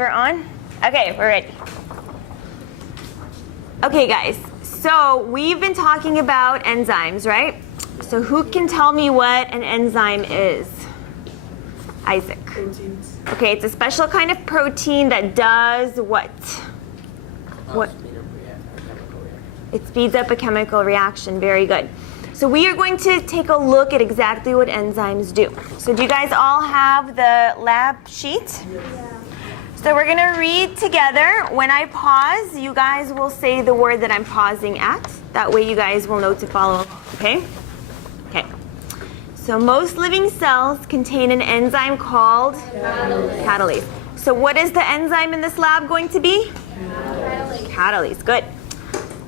We're on? Okay, we're ready. Okay, guys, so we've been talking about enzymes, right? So who can tell me what an enzyme is? Isaac. Proteins. Okay, it's a special kind of protein that does what? What? It speeds up a chemical reaction. Very good. So we are going to take a look at exactly what enzymes do. So do you guys all have the lab sheet? Yeah. So we're going to read together. When I pause, you guys will say the word that I'm pausing at. That way you guys will know to follow, okay? Okay. So most living cells contain an enzyme called catalase. So what is the enzyme in this lab going to be? Catalase. Good.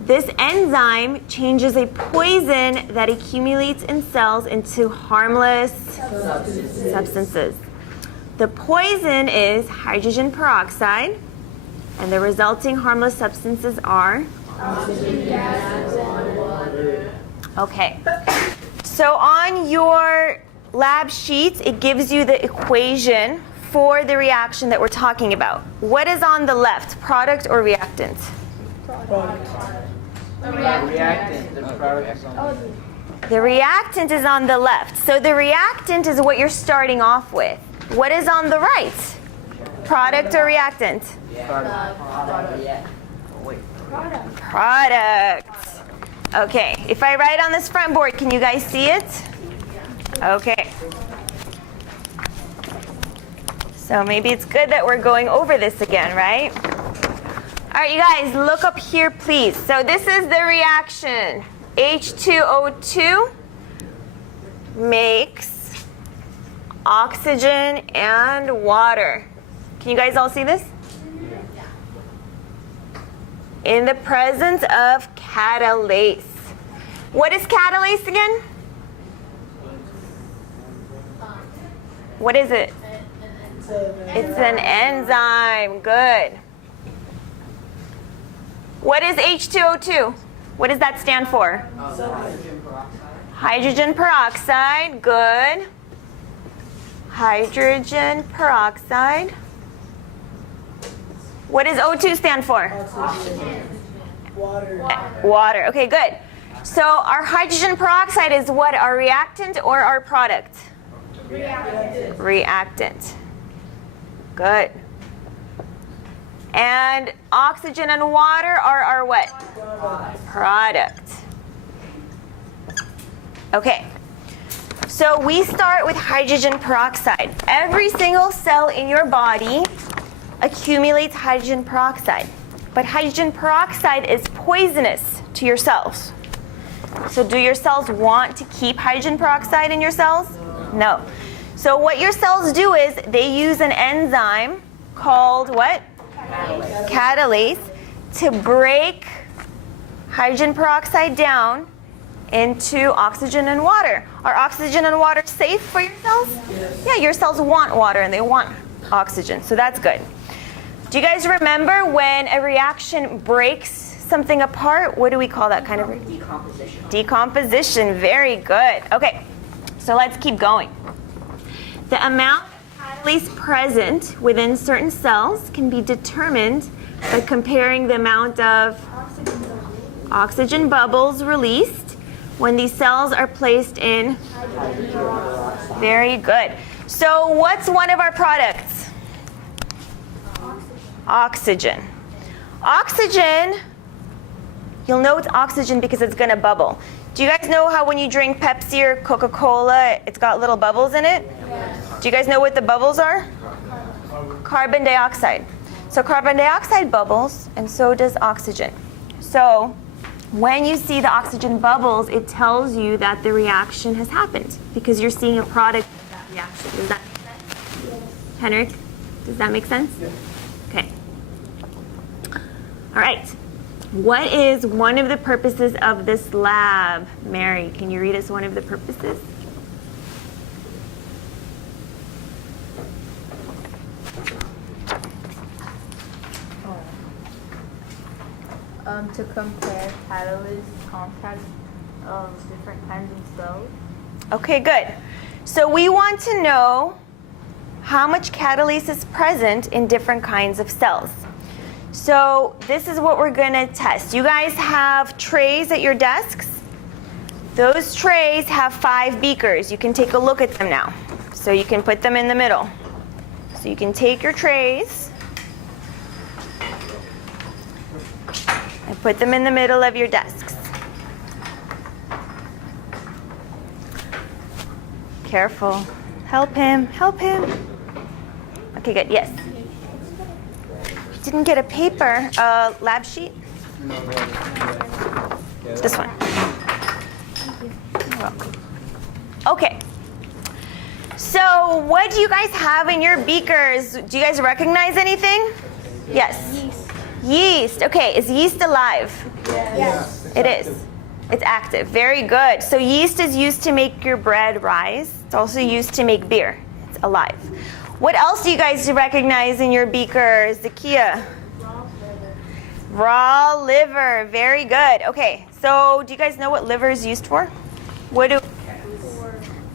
This enzyme changes a poison that accumulates in cells into harmless substances. The poison is hydrogen peroxide, and the resulting harmless substances are oxygen gas and water. Okay. So on your lab sheet, it gives you the equation for the reaction that we're talking about. What is on the left, product or reactant? Product. The reactant. The product is on The reactant is on the left. So the reactant is what you're starting off with. What is on the right? Product or reactant? Product. Okay. If I write on this front board, can you guys see it? Okay. So maybe it's good that we're going over this again, right? All right, you guys, look up here, please. So this is the reaction. H2O2 makes oxygen and water. Can you guys all see this? In the presence of catalase. What is catalase again? What is it? It's an enzyme. Good. What is H2O2? What does that stand for? Hydrogen peroxide. Good. Hydrogen peroxide. What does O2 stand for? Oxygen. Water. Water. Okay, good. So our hydrogen peroxide is what? Our reactant or our product? Reactant. Reactant. Good. And oxygen and water are our what? Product. Okay. So we start with hydrogen peroxide. Every single cell in your body accumulates hydrogen peroxide. But hydrogen peroxide is poisonous to your cells. So do your cells want to keep hydrogen peroxide in your cells? No. So what your cells do is they use an enzyme called what? Catalase to break hydrogen peroxide down into oxygen and water. Are oxygen and water safe for your cells? Yes. Yeah, your cells want water and they want oxygen, so that's good. Do you guys remember when a reaction breaks something apart? What do we call that kind of? decomposition. Decomposition, very good. Okay, so let's keep going. The amount of catalase present within certain cells can be determined by comparing the amount of oxygen bubbles released when these cells are placed in. Very good. So what's one of our products? Oxygen. Oxygen, you'll know it's oxygen because it's going to bubble. Do you guys know how when you drink Pepsi or Coca-Cola, it's got little bubbles in it? Yes. Do you guys know what the bubbles are? Carbon dioxide. So carbon dioxide bubbles, and so does oxygen. So when you see the oxygen bubbles, it tells you that the reaction has happened because you're seeing a product of that reaction. Does that make sense? Yes. Henrik, does that make sense? Yes. Okay. All right. What is one of the purposes of this lab? Mary, can you read us one of the purposes? To compare catalyst contacts of different kinds of cells. Okay, good. So we want to know how much catalase is present in different kinds of cells. So this is what we're going to test. You guys have trays at your desks. Those trays have 5 beakers. You can take a look at them now. So you can put them in the middle. So you can take your trays and put them in the middle of your desks. Careful. Help him. Help him. Okay, good. Yes. You didn't get a paper, lab sheet? This one. You're welcome. Okay. So what do you guys have in your beakers? Do you guys recognize anything? Yes. Yeast. Okay, is yeast alive? Yes. It is. It's active. Very good. So yeast is used to make your bread rise. It's also used to make beer. It's alive. What else do you guys recognize in your beakers? Zakia? Raw liver. Very good. Okay, so do you guys know what liver is used for? What do?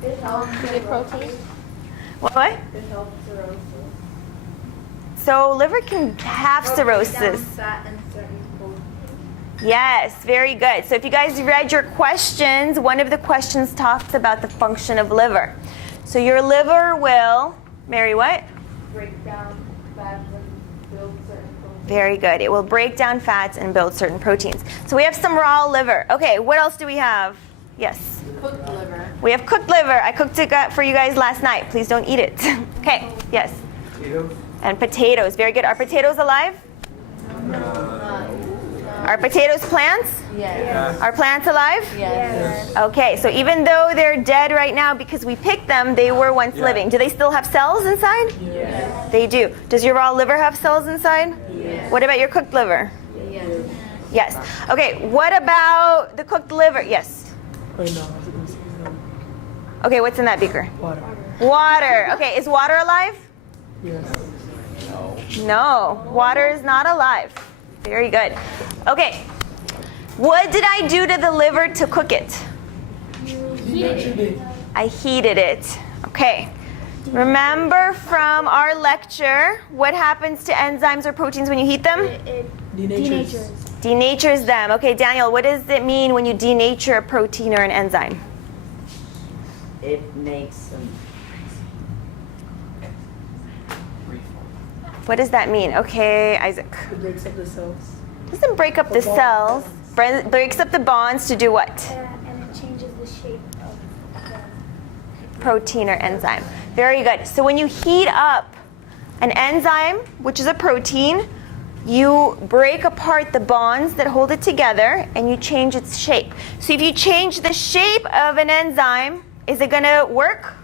It helps with protein. What? It helps cirrhosis. So liver can have cirrhosis. Fat and certain foods. Yes, very good. So if you guys read your questions, one of the questions talks about the function of liver. So your liver will, Mary, what? Break down fats and build certain proteins. Very good. It will break down fats and build certain proteins. So we have some raw liver. Okay, what else do we have? Yes. Cooked liver. We have cooked liver. I cooked it for you guys last night. Please don't eat it. Okay, yes. Potatoes? And potatoes. Very good. Are potatoes alive? Are potatoes plants? Yes. Are plants alive? Yes. Okay, so even though they're dead right now because we picked them, they were once living. Do they still have cells inside? Yes. They do. Does your raw liver have cells inside? Yes. What about your cooked liver? Yes. Yes. Okay, what about the cooked liver? Yes. Right now. Okay, what's in that beaker? Water. Water. Okay, is water alive? Yes. No, water is not alive. Very good. Okay, what did I do to the liver to cook it? I heated it. Okay. Remember from our lecture, what happens to enzymes or proteins when you heat them? Denatures. Denatures them. Okay, Daniel, what does it mean when you denature a protein or an enzyme? It makes them What does that mean? Okay, Isaac. It breaks up the cells. Doesn't break up the cells. Breaks up the bonds to do what? And it changes the shape of the Protein or enzyme. Very good. So when you heat up an enzyme, which is a protein, you break apart the bonds that hold it together and you change its shape. So if you change the shape of an enzyme, is it going to work?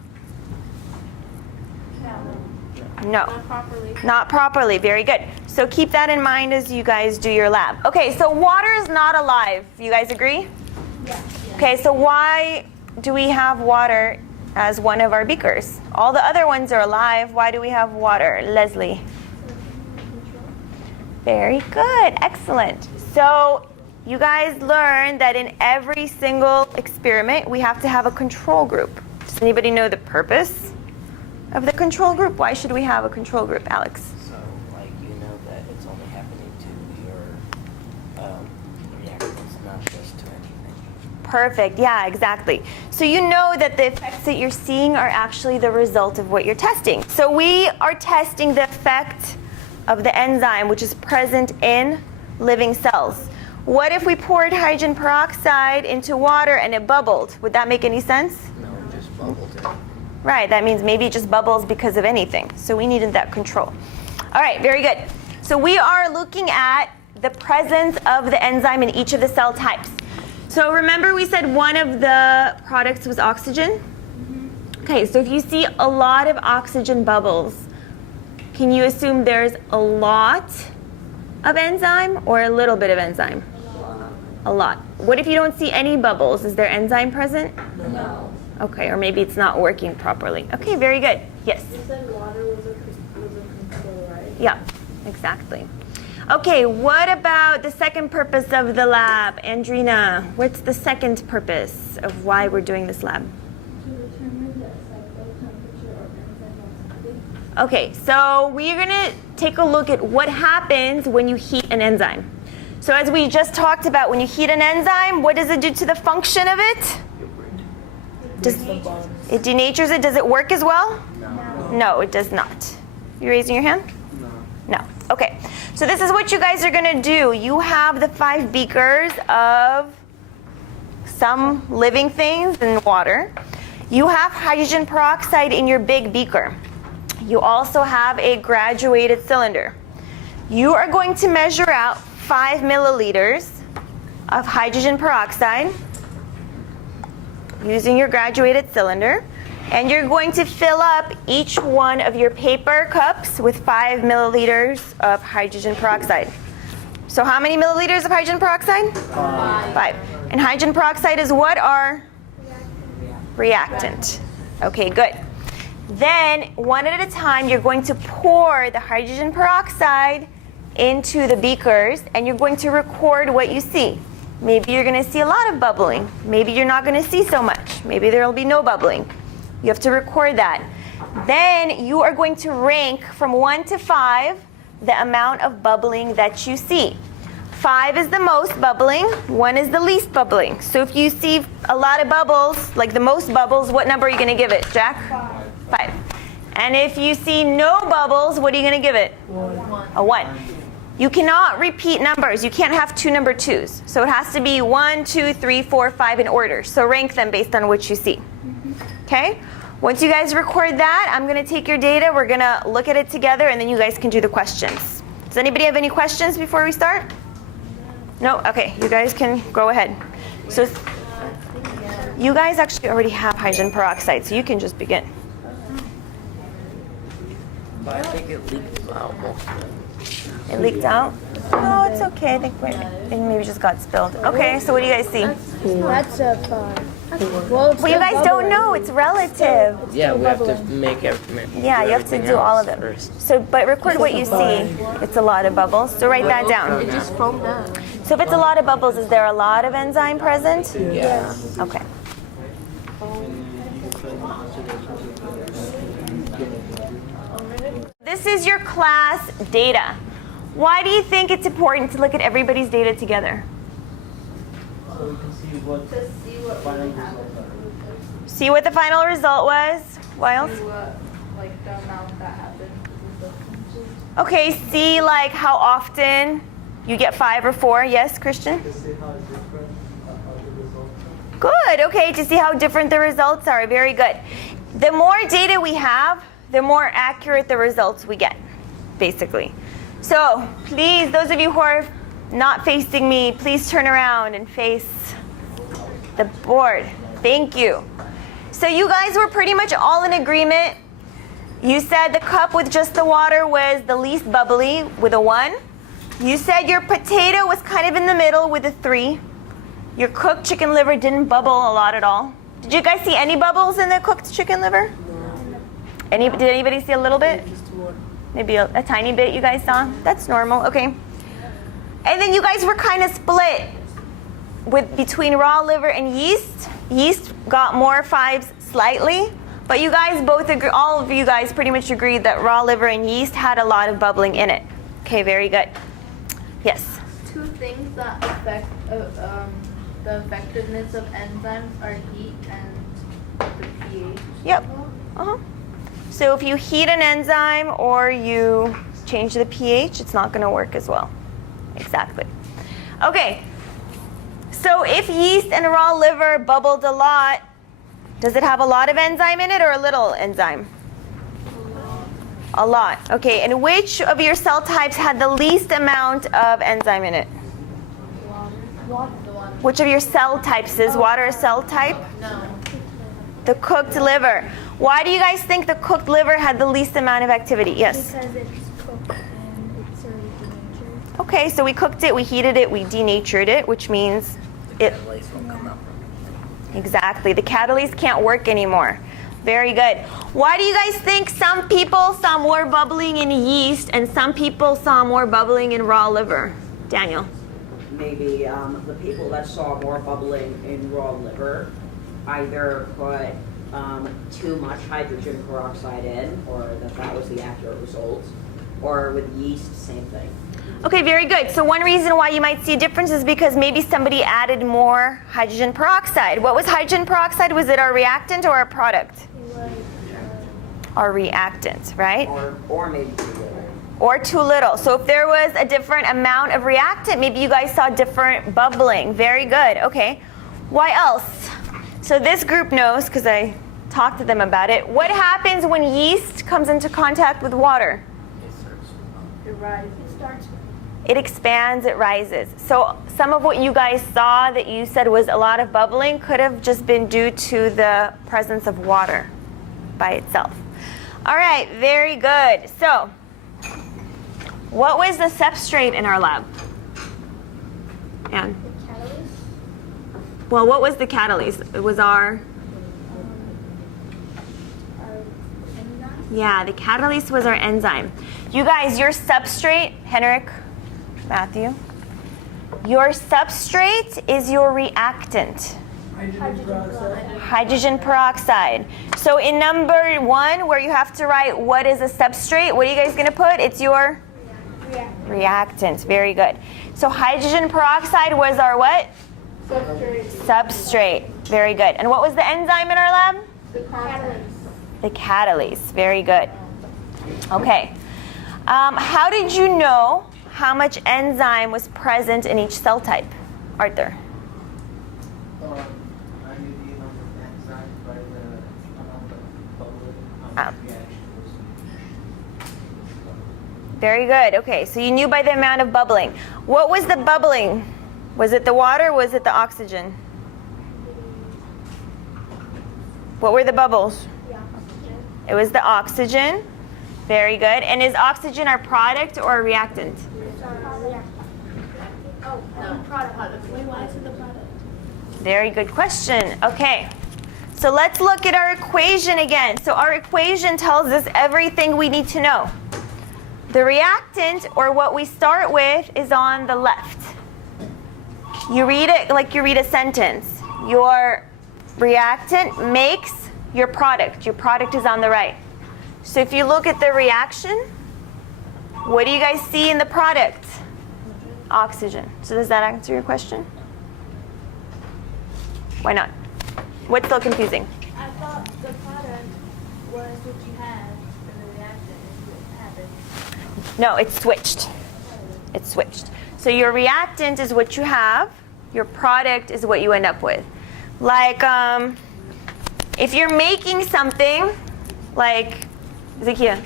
No. Not properly. Not properly. Very good. So keep that in mind as you guys do your lab. Okay, so water is not alive. You guys agree? yes. Okay, so why do we have water as one of our beakers? All the other ones are alive. Why do we have water? Leslie. Very good. Excellent. So you guys learned that in every single experiment, we have to have a control group. Does anybody know the purpose of the control group? Why should we have a control group, Alex? so like you know that it's only happening to your reactants, not just to anything. Perfect. Yeah, exactly. So you know that the effects that you're seeing are actually the result of what you're testing. So we are testing the effect of the enzyme which is present in living cells. What if we poured hydrogen peroxide into water and it bubbled? Would that make any sense? No, it just bubbled it. Right, that means maybe it just bubbles because of anything. So we needed that control. All right, very good. So we are looking at the presence of the enzyme in each of the cell types. So remember we said one of the products was oxygen? Okay, so if you see a lot of oxygen bubbles, can you assume there's a lot of enzyme or a little bit of enzyme? A lot. What if you don't see any bubbles? Is there enzyme present? No. Okay, or maybe it's not working properly. Okay, very good. Yes. You said water was a control, right? Yeah, exactly. Okay, what about the second purpose of the lab? Andrina, what's the second purpose of why we're doing this lab? To determine the cycle temperature of enzyme activity. Okay, so we're gonna take a look at what happens when you heat an enzyme. So as we just talked about, when you heat an enzyme, what does it do to the function of it? It denatures it. Does it work as well? No, it does not. You raising your hand? No. Okay. So this is what you guys are going to do. You have the 5 beakers of some living things and water. You have hydrogen peroxide in your big beaker. You also have a graduated cylinder. You are going to measure out 5 milliliters of hydrogen peroxide using your graduated cylinder, and you're going to fill up each one of your paper cups with 5 milliliters of hydrogen peroxide. So how many milliliters of hydrogen peroxide? 5. And hydrogen peroxide is what? Our reactant. Okay, good. Then, one at a time, you're going to pour the hydrogen peroxide into the beakers, and you're going to record what you see. Maybe you're going to see a lot of bubbling. Maybe you're not going to see so much. Maybe there will be no bubbling. You have to record that. Then you are going to rank from 1 to 5 the amount of bubbling that you see. 5 is the most bubbling, 1 is the least bubbling. So if you see a lot of bubbles, like the most bubbles, what number are you going to give it, Jack? 5. And if you see no bubbles, what are you going to give it? 1. A 1. You cannot repeat numbers. You can't have 2 number 2s. So it has to be 1, 2, 3, 4, 5 in order. So rank them based on what you see. Okay? Once you guys record that, I'm going to take your data. We're going to look at it together, and then you guys can do the questions. Does anybody have any questions before we start? No? Okay. You guys can go ahead. So you guys actually already have hydrogen peroxide, so you can just begin. But I think it leaked out most of it. It leaked out? No, it's okay. I think it maybe just got spilled. Okay, so what do you guys see? That's a 5. Well, Well, you guys don't know. It's relative. Yeah, we have to make everything. Yeah, you have to do all of it. First. So, but record what you see. It's a lot of bubbles. So write that down. It just foamed up. So if it's a lot of bubbles, is there a lot of enzyme present? Yeah. Okay. This is your class data. Why do you think it's important to look at everybody's data together? So we can see what final results are. See what the final result was? What else? Like the amount that happened. Okay, see like how often you get 5 or 4. Yes, Christian? To see how different the results are. Good. Okay, to see how different the results are. Very good. The more data we have, the more accurate the results we get, basically. So please, those of you who are not facing me, please turn around and face the board. Thank you. So you guys were pretty much all in agreement. You said the cup with just the water was the least bubbly with a 1. You said your potato was kind of in the middle with a 3. Your cooked chicken liver didn't bubble a lot at all. Did you guys see any bubbles in the cooked chicken liver? Did anybody see a little bit? Maybe a tiny bit you guys saw? That's normal, okay. And then you guys were kind of split between raw liver and yeast. Yeast got more 5s slightly, but you guys both agree, all of you guys pretty much agreed that raw liver and yeast had a lot of bubbling in it. Okay, very good. Yes? 2 things that affect the effectiveness of enzymes are heat and the pH. Yep. Uh-huh. So if you heat an enzyme or you change the pH, it's not going to work as well. Exactly. Okay. So if yeast and raw liver bubbled a lot, does it have a lot of enzyme in it or a little enzyme? A lot. Okay. And which of your cell types had the least amount of enzyme in it? Which of your cell types is water a cell type? No. The cooked liver. Why do you guys think the cooked liver had the least amount of activity? Yes? Because it's cooked and it's already denatured. Okay, so we cooked it, we heated it, we denatured it, which means it... Catalase won't come out. Exactly. The catalase can't work anymore. Very good. Why do you guys think some people saw more bubbling in yeast and some people saw more bubbling in raw liver? Daniel? Maybe the people that saw more bubbling in raw liver either put too much hydrogen peroxide in, or that was the accurate result. Or with yeast, same thing. Okay, very good. So one reason why you might see a difference is because maybe somebody added more hydrogen peroxide. What was hydrogen peroxide? Was it our reactant or our product? It was, Our reactant, right? Or maybe too little. Or too little. So if there was a different amount of reactant, maybe you guys saw different bubbling. Very good. Okay. Why else? So this group knows, because I talked to them about it. What happens when yeast comes into contact with water? It rises. it starts with It expands, it rises. So some of what you guys saw that you said was a lot of bubbling could have just been due to the presence of water by itself. All right, very good. So what was the substrate in our lab? Anne? the catalyst. Well, what was the catalyst? It was our, Our enzyme. yeah, the catalyst was our enzyme. You guys, your substrate, Henrik, Matthew, your substrate is your reactant, Hydrogen peroxide. hydrogen peroxide. So in number 1, where you have to write what is a substrate, what are you guys going to put? It's your reactant. Very good. So hydrogen peroxide was our what? Substrate. Substrate. Very good. And what was the enzyme in our lab? The catalyst. The catalase. Very good. Okay. How did you know how much enzyme was present in each cell type, Arthur? I knew the amount of enzymes by the amount of bubbling Ah. reaction was. Very good. Okay, so you knew by the amount of bubbling. What was the bubbling? Was it the water or was it the oxygen? What were the bubbles? The oxygen. It was the oxygen. Very good. And is oxygen our product or a reactant? It's our reactant. Oh, no. Product. Wait, why is it the product? Very good question. Okay. So let's look at our equation again. So our equation tells us everything we need to know. The reactant, or what we start with, is on the left. You read it like you read a sentence. Your reactant makes your product. Your product is on the right. So if you look at the reaction, what do you guys see in the product? Oxygen. So does that answer your question? Why not? What's still confusing? I thought the product was what you have, and the reactant is what happens. No, it's switched. It's switched. So your reactant is what you have. Your product is what you end up with. Like, if you're making something, like, Zakia,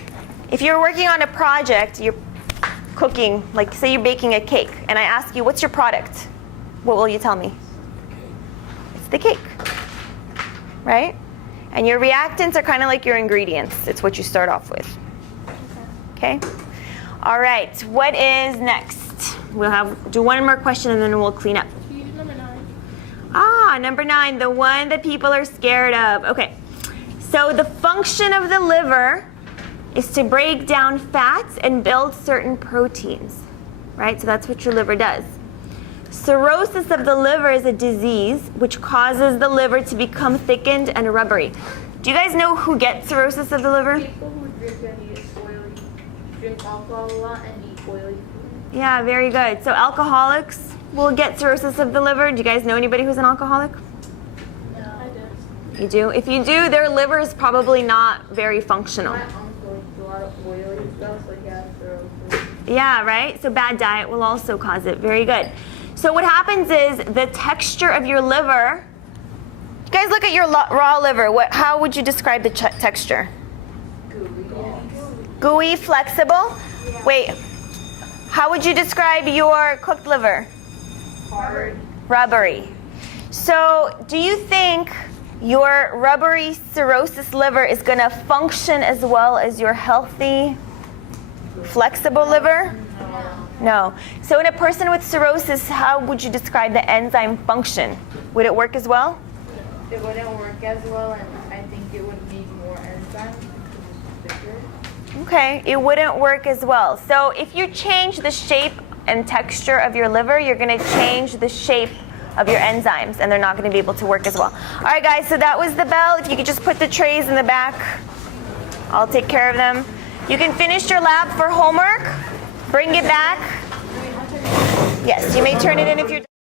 if you're working on a project, you're cooking, like say you're baking a cake, and I ask you, what's your product? What will you tell me? It's the cake, right? And your reactants are kind of like your ingredients. It's what you start off with. Okay? All right, what is next? We'll do one more question and then we'll clean up. Can you do number 9? Ah, number 9, the one that people are scared of. Okay, so the function of the liver is to break down fats and build certain proteins, right? So that's what your liver does. Cirrhosis of the liver is a disease which causes the liver to become thickened and rubbery. Do you guys know who gets cirrhosis of the liver? People who drink and eat oily, drink alcohol a lot and eat oily food. Yeah, very good. So alcoholics will get cirrhosis of the liver. Do you guys know anybody who's an alcoholic? No, I do. You do? If you do, their liver is probably not very functional. My uncle eats a lot of oily stuff, so he has cirrhosis. Yeah, right? So bad diet will also cause it. Very good. So what happens is the texture of your liver, you guys look at your raw liver. How would you describe the texture? Gooey, flexible? Wait, how would you describe your cooked liver? Hard. Rubbery. So do you think your rubbery cirrhosis liver is going to function as well as your healthy, flexible liver? No. So in a person with cirrhosis, how would you describe the enzyme function? Would it work as well? It wouldn't work as well, and I think it would need more enzymes because it's thicker. Okay, it wouldn't work as well. So if you change the shape and texture of your liver, you're going to change the shape of your enzymes, and they're not going to be able to work as well. All right, guys, so that was the bell. If you could just put the trays in the back, I'll take care of them. You can finish your lab for homework, bring it back. Yes, you may turn it in if you're